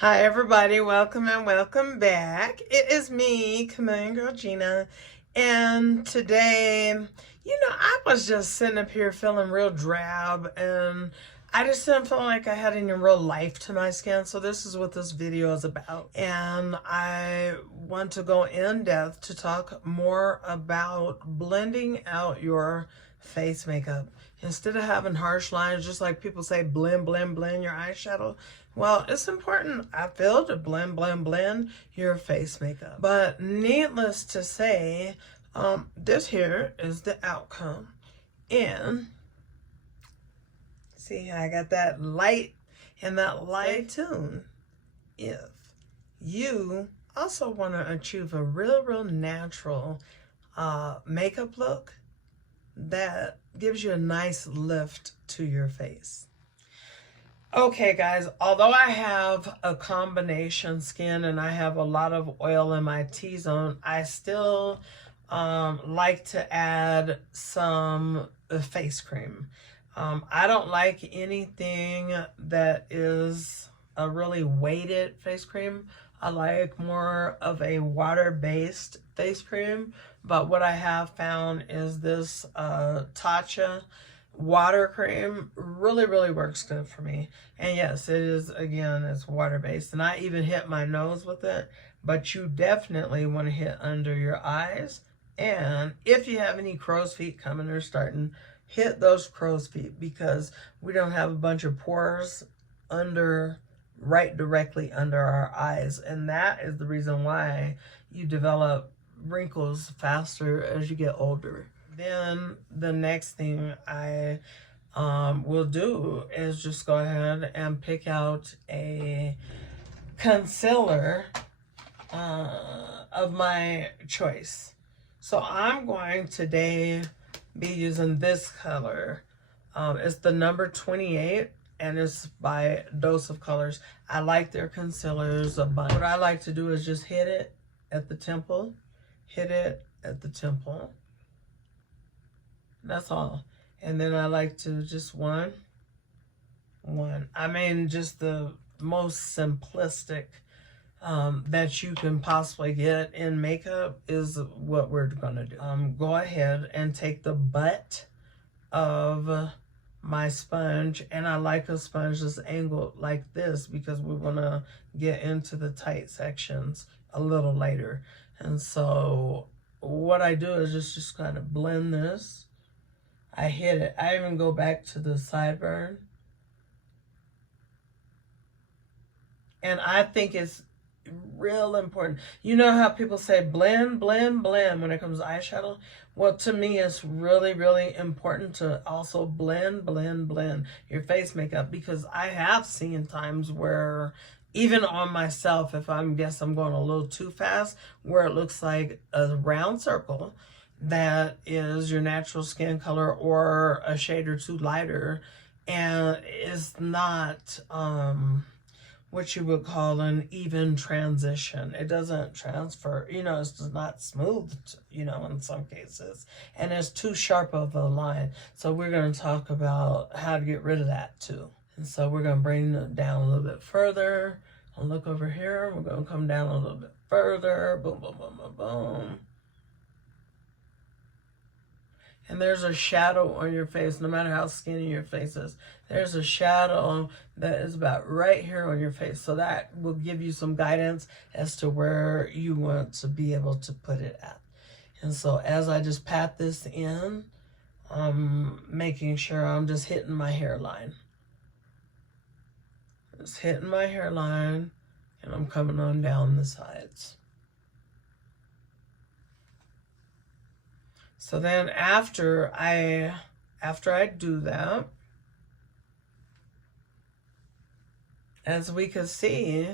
Hi everybody, welcome and welcome back. It is me, Chameleon Girl Gina, and today, I was just sitting up here feeling real drab, and I just didn't feel like I had any real life to my skin, so this is what this video is about. And I want to go in depth to talk more about blending out your face makeup. Instead of having harsh lines, just like people say, blend, blend, blend your eyeshadow. Well, it's important, I feel, to blend, blend, blend your face makeup. But needless to say, this here is the outcome. And see how I got that light and that light tune. If you also want to achieve a real natural makeup look that gives you a nice lift to your face. Okay guys, although I have a combination skin and I have a lot of oil in my T-zone, I still like to add some face cream. I don't like anything that is a really weighted face cream. I like more of a water-based face cream, but what I have found is this Tatcha water cream really works good for me. And yes, it is, again, it's water-based, and I even hit my nose with it, but you definitely want to hit under your eyes. And if you have any crow's feet coming or starting, hit those crow's feet, because we don't have a bunch of pores right directly under our eyes, and that is the reason why you develop wrinkles faster as you get older. Then the next thing I will do is just go ahead and pick out a concealer of my choice. So I'm going today be using this color. It's the number 28, and it's by Dose of Colors. I like their concealers a bunch. What I like to do is just hit it at the temple, hit it at the temple. That's all. And then I like to just one. I mean, just the most simplistic that you can possibly get in makeup is what we're gonna do. Go ahead and take the butt of my sponge, and I like a sponge that's angled like this because we want to get into the tight sections a little later. And so what I do is just kind of blend this. I hit it. I even go back to the sideburn. And I think it's real important. You know how people say blend, blend, blend when it comes to eyeshadow? Well, to me, it's really important to also blend, blend, blend your face makeup, because I have seen times where, even on myself, if I'm going a little too fast, where it looks like a round circle that is your natural skin color or a shade or two lighter, and is not what you would call an even transition. It doesn't transfer, it's not smooth, in some cases, and it's too sharp of a line. So we're going to talk about how to get rid of that too. And so we're going to bring it down a little bit further. I'll look over here. We're going to come down a little bit further. Boom, boom, boom, boom, boom. And there's a shadow on your face, no matter how skinny your face is. There's a shadow that is about right here on your face. So that will give you some guidance as to where you want to be able to put it at. And so as I just pat this in, I'm making sure I'm just hitting my hairline. Just hitting my hairline, and I'm coming on down the sides. So then after I do that, as we can see,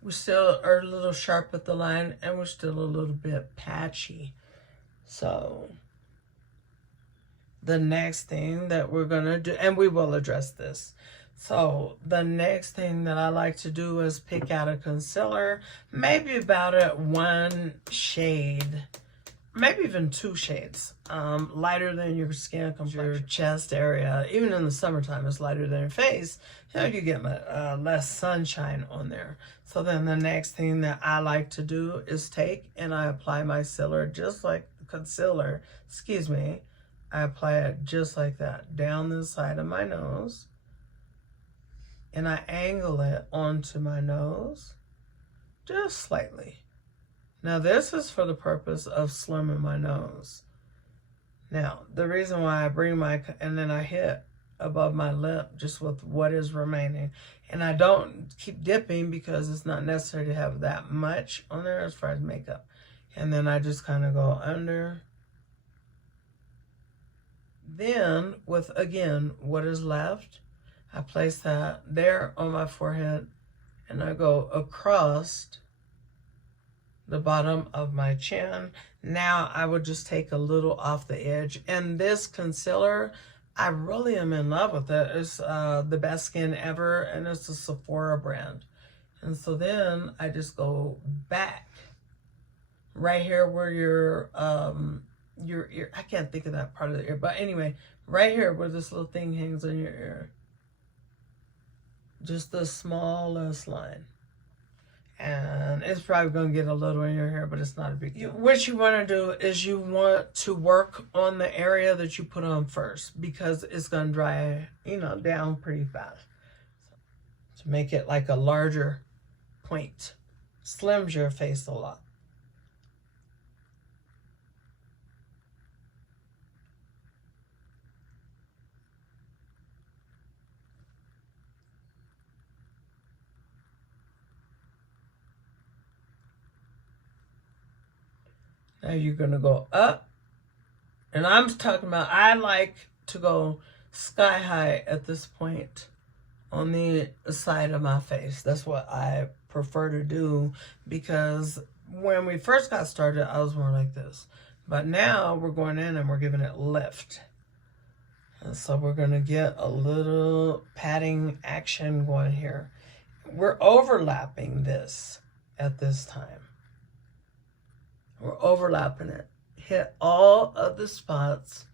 we still are a little sharp at the line, and we're still a little bit patchy. So the next thing that we're gonna do, and we will address this. So the next thing that I like to do is pick out a concealer, maybe about one shade maybe even 2 shades, lighter than your skin complexion. Your chest area, even in the summertime, is lighter than your face. You know, you get less sunshine on there. So then the next thing that I like to do is take and I apply my concealer just like concealer, excuse me. I apply it just like that down the side of my nose, and I angle it onto my nose just slightly. Now this is for the purpose of slimming my nose. Now the reason why I bring and then I hit above my lip just with what is remaining, and I don't keep dipping because it's not necessary to have that much on there as far as makeup. And then I just kind of go under. Then with, again, what is left, I place that there on my forehead and I go across the bottom of my chin. Now I would just take a little off the edge. And this concealer, I really am in love with it. It's the best skin ever, and it's a Sephora brand. And so then I just go back right here where your ear, I can't think of that part of the ear, but anyway, right here where this little thing hangs on your ear. Just the smallest line. And it's probably going to get a little in your hair, but it's not a big deal. What you want to do is you want to work on the area that you put on first, because it's going to dry, you know, down pretty fast. To make it like a larger point. Slims your face a lot. Now you're going to go up. And I'm talking about, I like to go sky high at this point on the side of my face. That's what I prefer to do, because when we first got started, I was more like this. But now we're going in and we're giving it lift. And so we're going to get a little patting action going here. We're overlapping this at this time. We're overlapping it. Hit all of the spots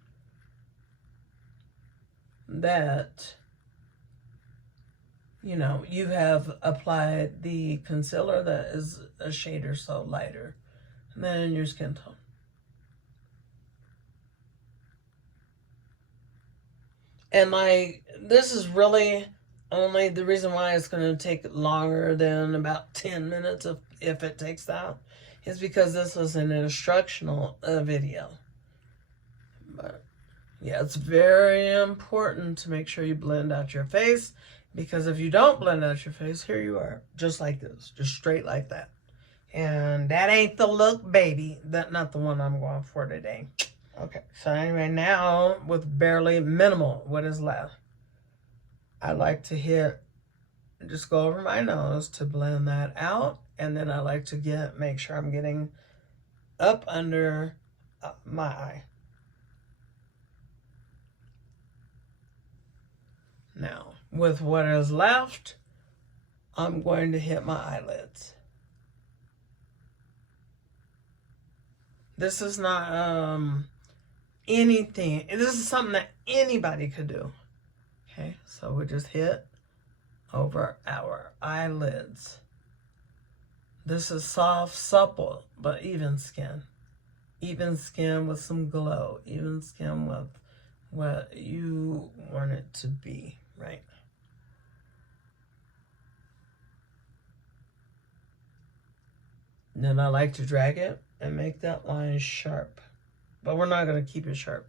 that, you know, you have applied the concealer that is a shade or so lighter than your skin tone. And like, this is really only the reason why it's going to take longer than about 10 minutes if it takes that is because this was an instructional video. But yeah, it's very important to make sure you blend out your face, because if you don't blend out your face, here you are, just like this, just straight like that. And that ain't the look, baby. That's not the one I'm going for today. Okay, so anyway, now with barely minimal, what is left, I like to just go over my nose to blend that out. And then I like to make sure I'm getting up under my eye. Now, with what is left, I'm going to hit my eyelids. This is not anything. This is something that anybody could do. Okay, so we just hit over our eyelids. This is soft, supple, but even skin. Even skin with some glow. Even skin with what you want it to be, right? Then I like to drag it and make that line sharp. But we're not going to keep it sharp.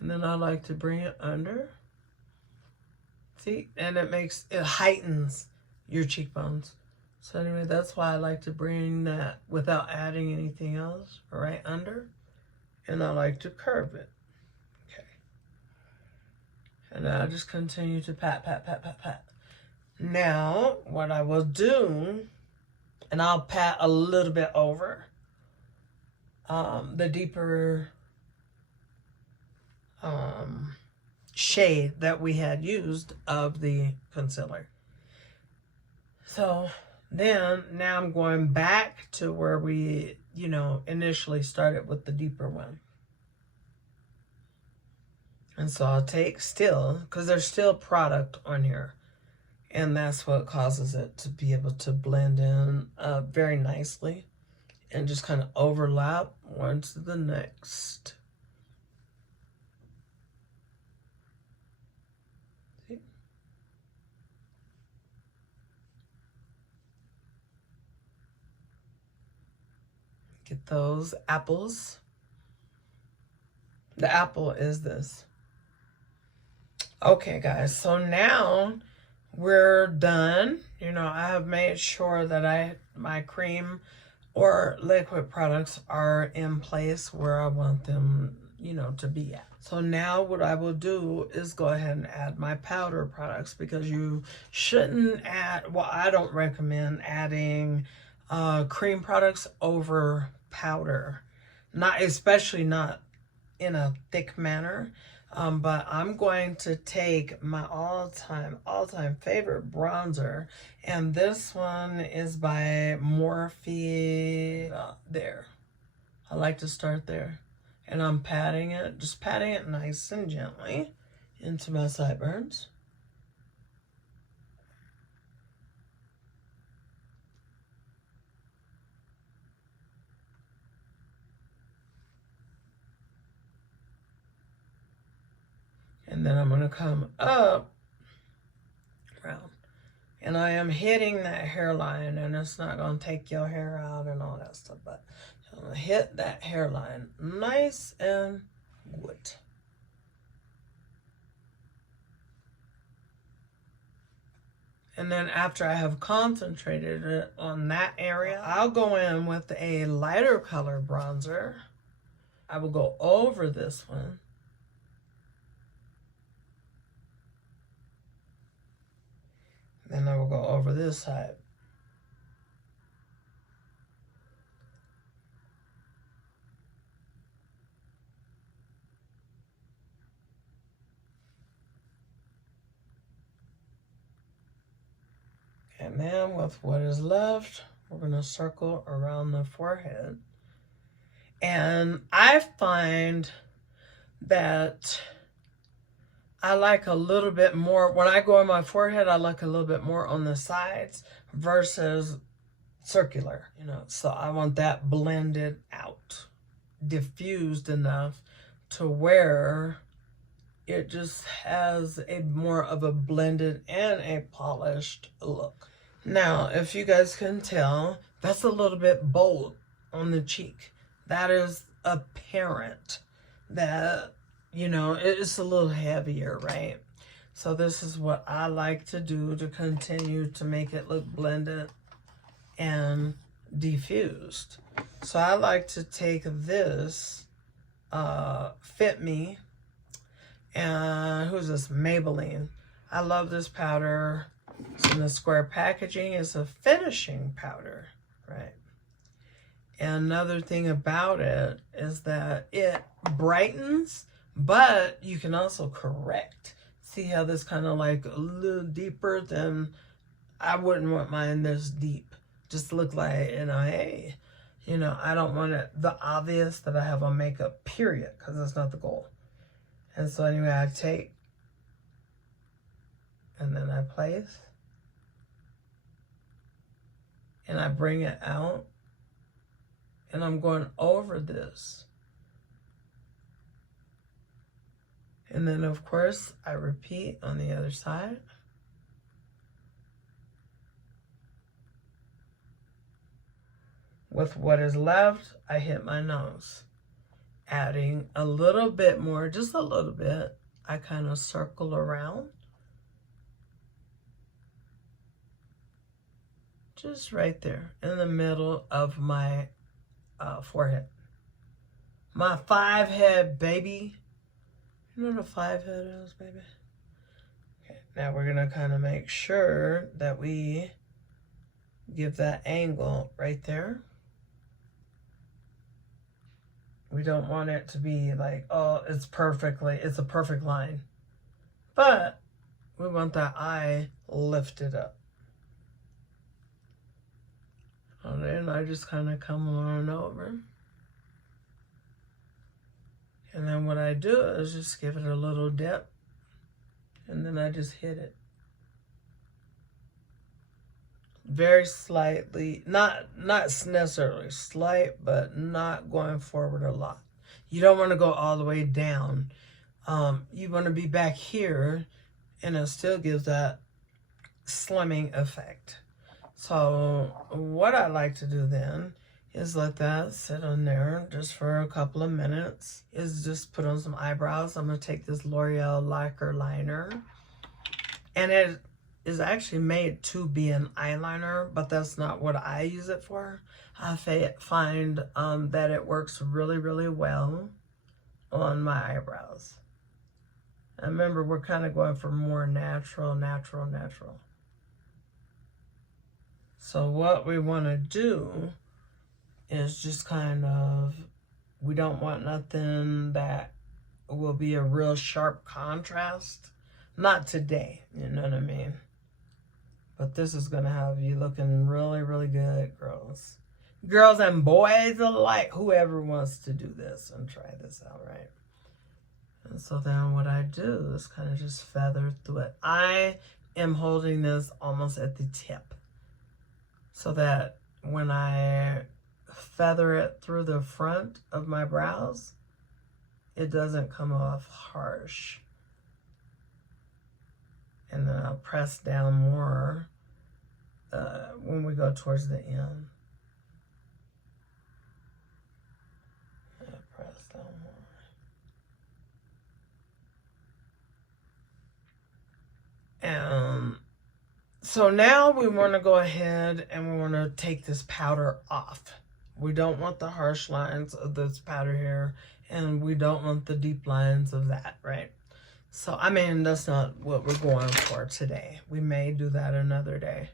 And then I like to bring it under. See? And it heightens your cheekbones. So anyway, that's why I like to bring that without adding anything else right under. And I like to curve it. Okay. And I just continue to pat, pat, pat, pat, pat. Now, what I will do, and I'll pat a little bit over the deeper shade that we had used of the concealer. So Then now I'm going back to where we, you know, initially started with the deeper one. And so I'll take still, because there's still product on here. And that's what causes it to be able to blend in very nicely and just kind of overlap one to the next. See? Get those apples. The apple is this. Okay, guys, so now we're done. You know, I have made sure that my cream or liquid products are in place where I want them, you know, to be at. So now what I will do is go ahead and add my powder products, because you shouldn't add, well, I don't recommend adding cream products over powder, not especially not in a thick manner. But I'm going to take my all-time favorite bronzer, and this one is by Morphe. There. I like to start there. And I'm patting it, just patting it nice and gently into my sideburns. And then I'm going to come up around. And I am hitting that hairline, and it's not going to take your hair out and all that stuff, but I'm going to hit that hairline nice and good. And then after I have concentrated it on that area, I'll go in with a lighter color bronzer. I will go over this one. Then I will go over this side. And then with what is left, we're going to circle around the forehead. And I find that I like a little bit more, when I go on my forehead, I like a little bit more on the sides versus circular, you know. So I want that blended out, diffused enough to where it just has a more of a blended and a polished look. Now, if you guys can tell, that's a little bit bold on the cheek. That is apparent that, you know, it's a little heavier, right? So this is what I like to do to continue to make it look blended and diffused. So I like to take this Fit Me, and who's this? Maybelline. I love this powder. It's in the square packaging. It's a finishing powder, right? And another thing about it is that it brightens, but you can also correct. See how this kind of like a little deeper than, I wouldn't want mine this deep. Just look like, you know, hey, you know, I don't want it the obvious that I have on makeup, period, because that's not the goal. And so anyway, I take, and then I place, and I bring it out, and I'm going over this. And then, of course, I repeat on the other side. With what is left, I hit my nose. Adding a little bit more, just a little bit. I kind of circle around. Just right there in the middle of my forehead. My 5 head, baby. You know what a 5 head is, baby? Okay, now we're gonna kind of make sure that we give that angle right there. We don't want it to be like, oh, it's a perfect line. But we want that eye lifted up. And then I just kind of come on over. And then what I do is just give it a little dip. And then I just hit it. Very slightly, not necessarily slight, but not going forward a lot. You don't want to go all the way down. You want to be back here, and it still gives that slimming effect. So what I like to do then is let that sit on there just for a couple of minutes. Is just put on some eyebrows. I'm going to take this L'Oreal Lacquer Liner. And it is actually made to be an eyeliner, but that's not what I use it for. I find that it works really, really well on my eyebrows. And remember, we're kind of going for more natural. So what we want to do is just kind of, we don't want nothing that will be a real sharp contrast. Not today, you know what I mean? But this is going to have you looking really, really good, girls. Girls and boys alike, whoever wants to do this and try this out, right? And so then what I do is kind of just feather through it. I am holding this almost at the tip, so that when I feather it through the front of my brows, it doesn't come off harsh. And then I'll press down more when we go towards the end. I'll press down more. And so now we want to go ahead and we want to take this powder off. We don't want the harsh lines of this powder here, and we don't want the deep lines of that, right? So, I mean, that's not what we're going for today. We may do that another day.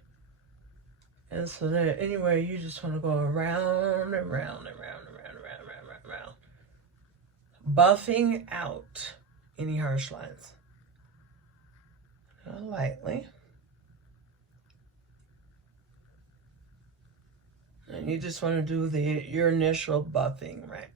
And so then, anyway, you just want to go around and round and round and round and round and round and round. Buffing out any harsh lines. Lightly. And you just want to do your initial buffing, right?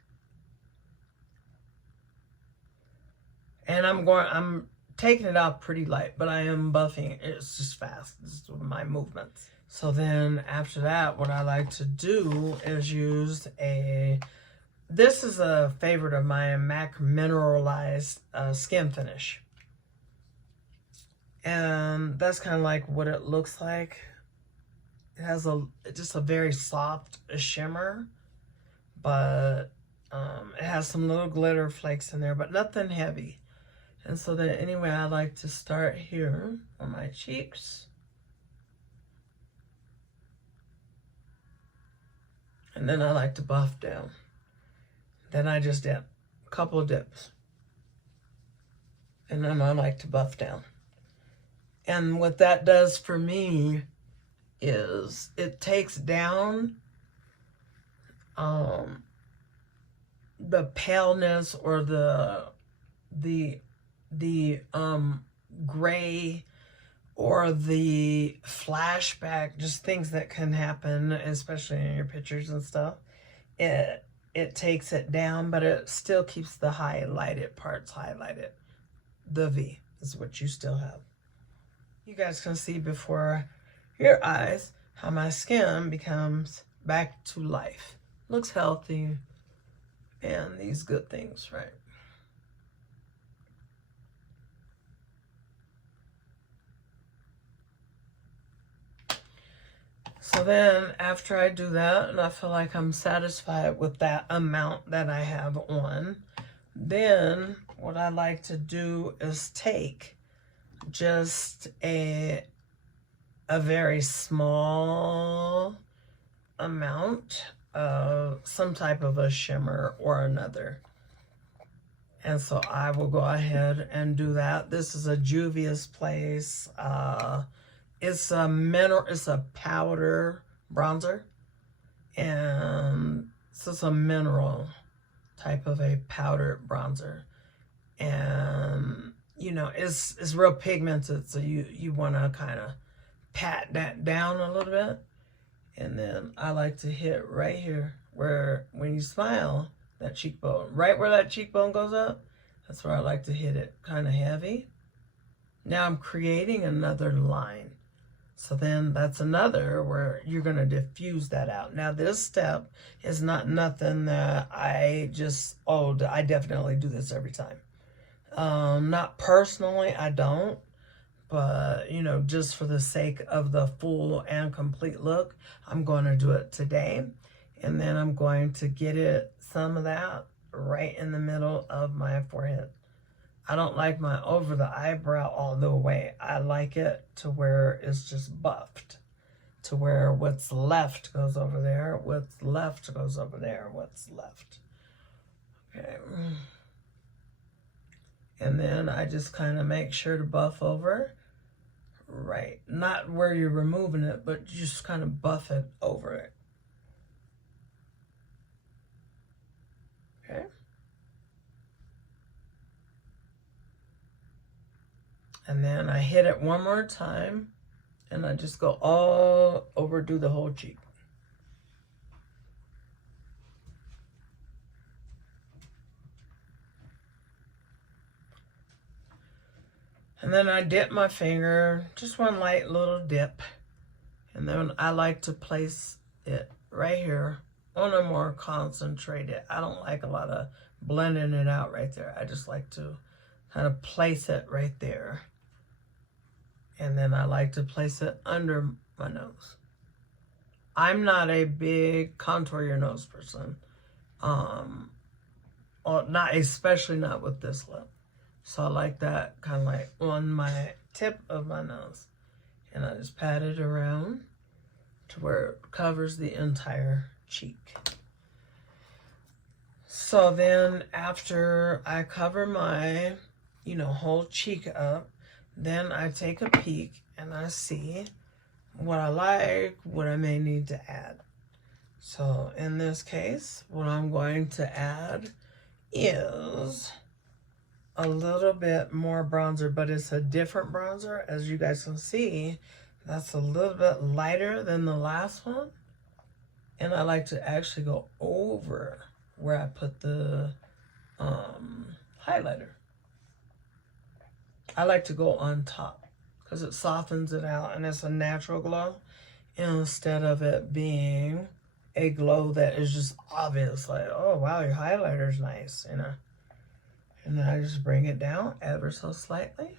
And I'm taking it out pretty light, but I am buffing. It's just fast. This is my movements. So then after that, what I like to do is use this is a favorite of mine, MAC Mineralized Skin Finish. And that's kind of like what it looks like. It has just a very soft shimmer, but it has some little glitter flakes in there, but nothing heavy. And so then anyway, I like to start here on my cheeks. And then I like to buff down. Then I just dip, a couple of dips. And then I like to buff down. And what that does for me is it takes down the paleness or the gray or the flashback, just things that can happen, especially in your pictures and stuff. It takes it down, but it still keeps the highlighted parts highlighted. The V is what you still have. You guys can see before your eyes how my skin becomes back to life. Looks healthy and these good things, right? So then after I do that and I feel like I'm satisfied with that amount that I have on, then what I like to do is take just a very small amount of some type of a shimmer or another. And so I will go ahead and do that. This is a Juvia's Place. It's a powder bronzer. And so it's a mineral type of a powder bronzer. And, you know, it's real pigmented. So you want to kind of pat that down a little bit. And then I like to hit right here where when you smile, that cheekbone, right where that cheekbone goes up, that's where I like to hit it kind of heavy. Now I'm creating another line. So then that's another where you're going to diffuse that out. Now this step is not nothing that I just, oh, I definitely do this every time. Not personally, I don't. But, you know, just for the sake of the full and complete look, I'm going to do it today. And then I'm going to get it, some of that, right in the middle of my forehead. I don't like my over the eyebrow all the way. I like it to where it's just buffed. To where what's left goes over there, what's left goes over there, what's left. Okay. And then I just kind of make sure to buff over. Right. Not where you're removing it, but just kind of buff it over it. Okay. And then I hit it one more time, and I just go all over, do the whole cheek. And then I dip my finger, just one light little dip. And then I like to place it right here on a more concentrated. I don't like a lot of blending it out right there. I just like to kind of place it right there. And then I like to place it under my nose. I'm not a big contour your nose person. Especially not with this lip. So I like that kind of like on my tip of my nose. And I just pat it around to where it covers the entire cheek. So then after I cover my, whole cheek up, then I take a peek and I see what I like, what I may need to add. So in this case, what I'm going to add is a little bit more bronzer, but it's a different bronzer. As you guys can see, that's a little bit lighter than the last one. And I like to actually go over where I put the highlighter. I like to go on top because it softens it out and it's a natural glow instead of it being a glow that is just obvious, like, oh wow, your highlighter's nice, And then I just bring it down ever so slightly,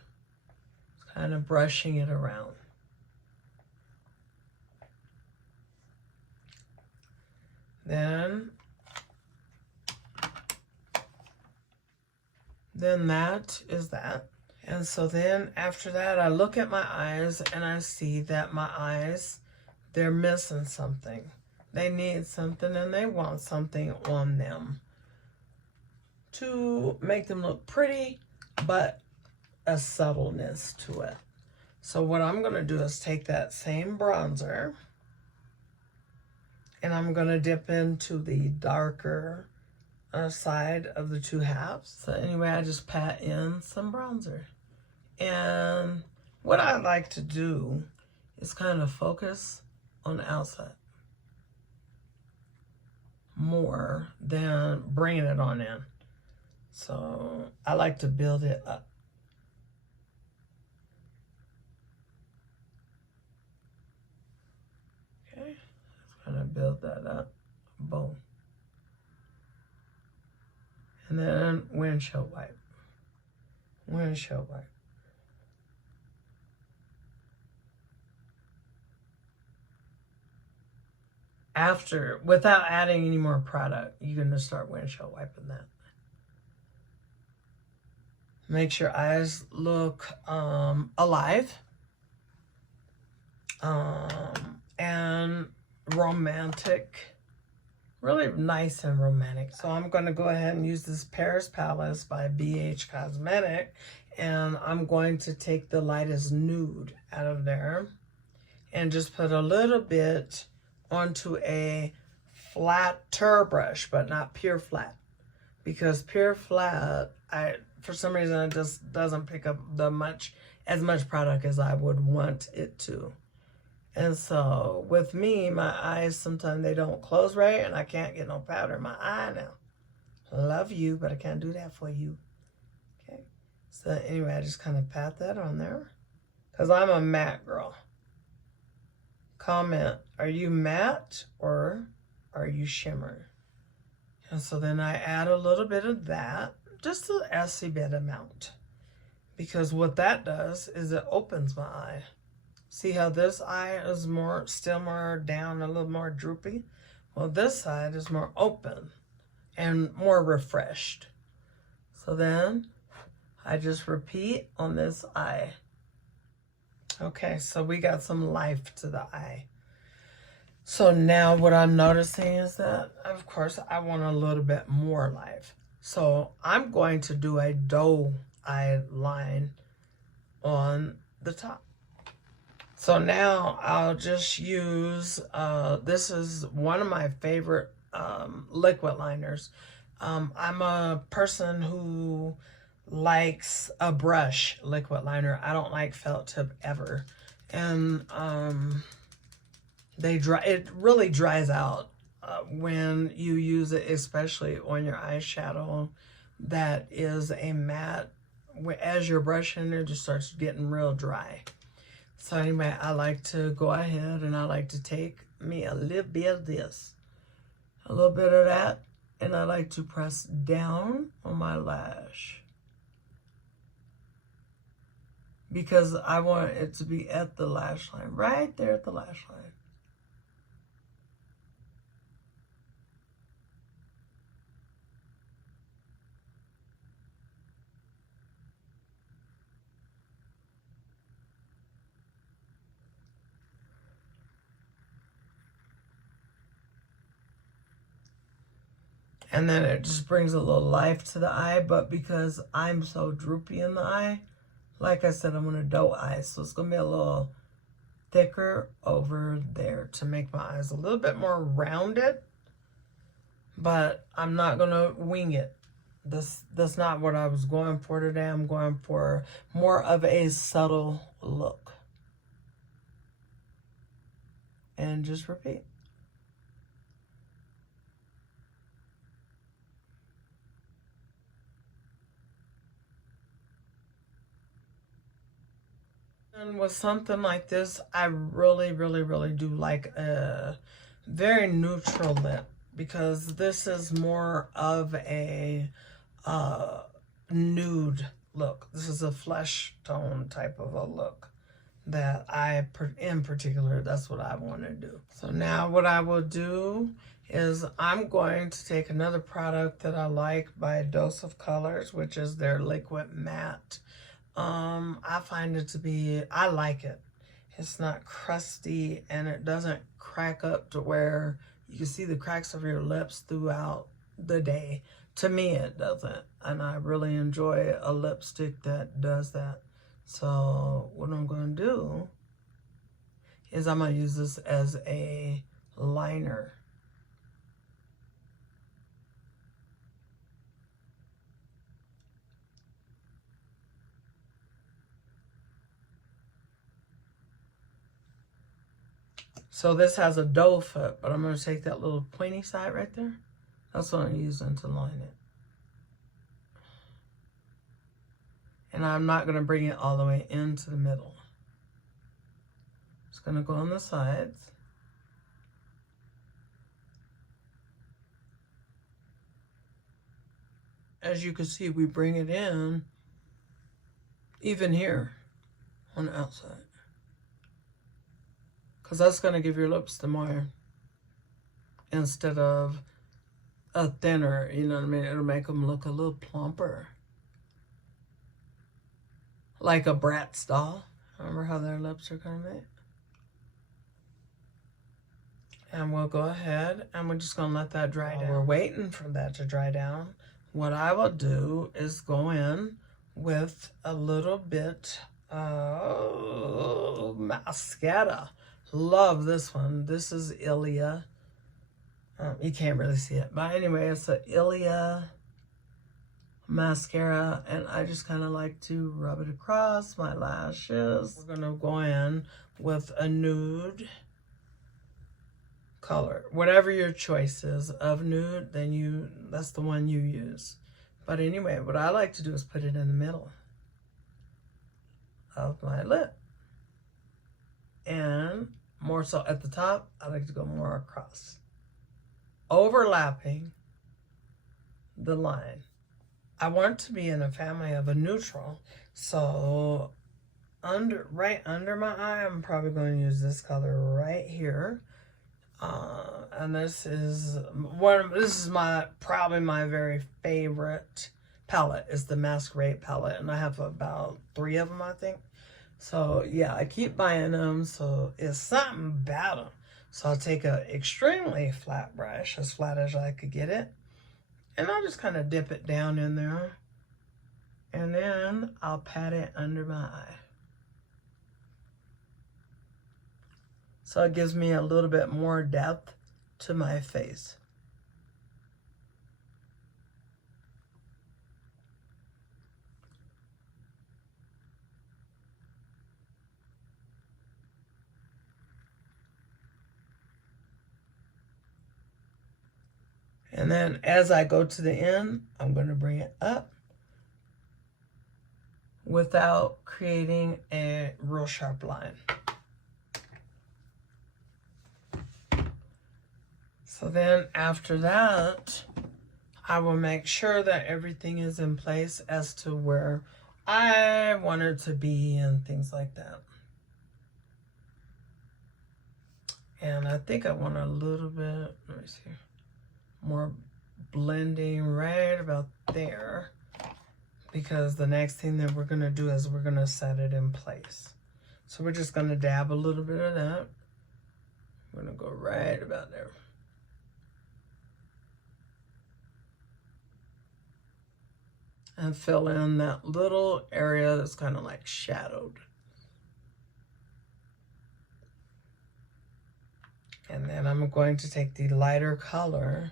kind of brushing it around. Then that is that. And so then after that, I look at my eyes and I see that my eyes, they're missing something. They need something and they want something on them to make them look pretty, but a subtleness to it. So what I'm going to do is take that same bronzer and I'm going to dip into the darker side of the two halves. So anyway, I just pat in some bronzer. And what I like to do is kind of focus on the outside more than bringing it on in. So I like to build it up. Okay, just kind of build that up. Boom. And then windshield wipe. Windshield wipe. After, without adding any more product, you're going to start windshield wiping that. Make sure eyes look alive and romantic. Really nice and romantic. So I'm going to go ahead and use this Paris Palace by BH Cosmetic. And I'm going to take the lightest nude out of there and just put a little bit onto a flatter brush, but not pure flat. Because pure flat, for some reason, it just doesn't pick up as much product as I would want it to. And so with me, my eyes, sometimes they don't close right and I can't get no powder in my eye now. Love you, but I can't do that for you. Okay. So anyway, I just kind of pat that on there because I'm a matte girl. Comment, are you matte or are you shimmer? And so then I add a little bit of that, just an essy bit amount. Because what that does is it opens my eye. See how this eye is still more down, a little more droopy? Well, this side is more open and more refreshed. So then I just repeat on this eye. Okay, so we got some life to the eye. So now what I'm noticing is that, of course, I want a little bit more life. So I'm going to do a doe eye line on the top. So now I'll just use, this is one of my favorite liquid liners. I'm a person who likes a brush liquid liner. I don't like felt tip ever. And it really dries out when you use it, especially on your eyeshadow that is a matte. As you're brushing, it just starts getting real dry. So anyway, I like to go ahead and I like to take me a little bit of this, a little bit of that, and I like to press down on my lash because I want it to be at the lash line, right there at the lash line. And then it just brings a little life to the eye. But because I'm so droopy in the eye, like I said, I'm going to doe eye. So it's going to be a little thicker over there to make my eyes a little bit more rounded. But I'm not going to wing it. That's not what I was going for today. I'm going for more of a subtle look. And just repeat. And with something like this, I really, really, really do like a very neutral lip because this is more of a nude look. This is a flesh tone type of a look that in particular, that's what I want to do. So now what I will do is I'm going to take another product that I like by Dose of Colors, which is their liquid matte. I find it to be, I like it. It's not crusty and it doesn't crack up to where you can see the cracks of your lips throughout the day. To me, it doesn't. And I really enjoy a lipstick that does that. So what I'm going to do is I'm going to use this as a liner. So this has a doe foot, but I'm going to take that little pointy side right there. That's what I'm using to line it. And I'm not going to bring it all the way into the middle. It's going to go on the sides. As you can see, we bring it in even here on the outside. Because that's going to give your lips the more, instead of a thinner, you know what I mean? It'll make them look a little plumper. Like a Bratz doll. Remember how their lips are kind of made? And we'll go ahead and we're just going to let that dry down. While we're waiting for that to dry down, what I will do is go in with a little bit of mascara. Love this one. This is Ilia. You can't really see it. But anyway, it's a Ilia mascara. And I just kind of like to rub it across my lashes. We're going to go in with a nude color. Whatever your choice is of nude, then that's the one you use. But anyway, what I like to do is put it in the middle of my lip. And more so at the top, I like to go more across, overlapping the line. I want to be in a family of a neutral, so right under my eye, I'm probably going to use this color right here. And this is probably my very favorite palette, is the Masquerade palette, and I have about 3 of them, I think. So yeah, I keep buying them, so it's something about them. So I'll take an extremely flat brush, as flat as I could get it, and I'll just kind of dip it down in there, and then I'll pat it under my eye. So it gives me a little bit more depth to my face. And then as I go to the end, I'm going to bring it up without creating a real sharp line. So then after that, I will make sure that everything is in place as to where I want it to be and things like that. And I think I want a little bit, let me see, more blending right about there, because the next thing that we're going to do is we're going to set it in place. So we're just going to dab a little bit of that. I'm going to go right about there. And fill in that little area that's kind of like shadowed. And then I'm going to take the lighter color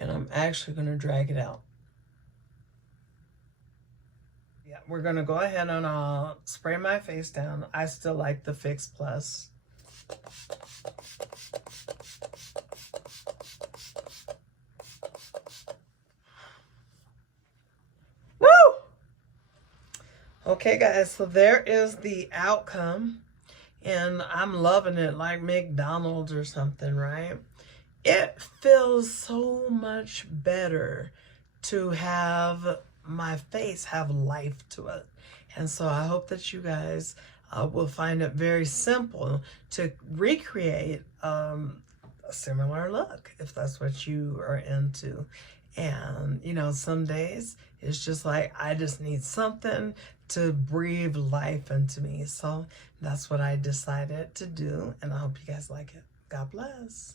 and I'm actually going to drag it out. Yeah, we're going to go ahead and spray my face down. I still like the Fix Plus. Woo! Okay, guys, so there is the outcome. And I'm loving it like McDonald's or something, right? It feels so much better to have my face have life to it. And so I hope that you guys will find it very simple to recreate a similar look, if that's what you are into. And, you know, some days it's just like, I just need something to breathe life into me. So that's what I decided to do. And I hope you guys like it. God bless.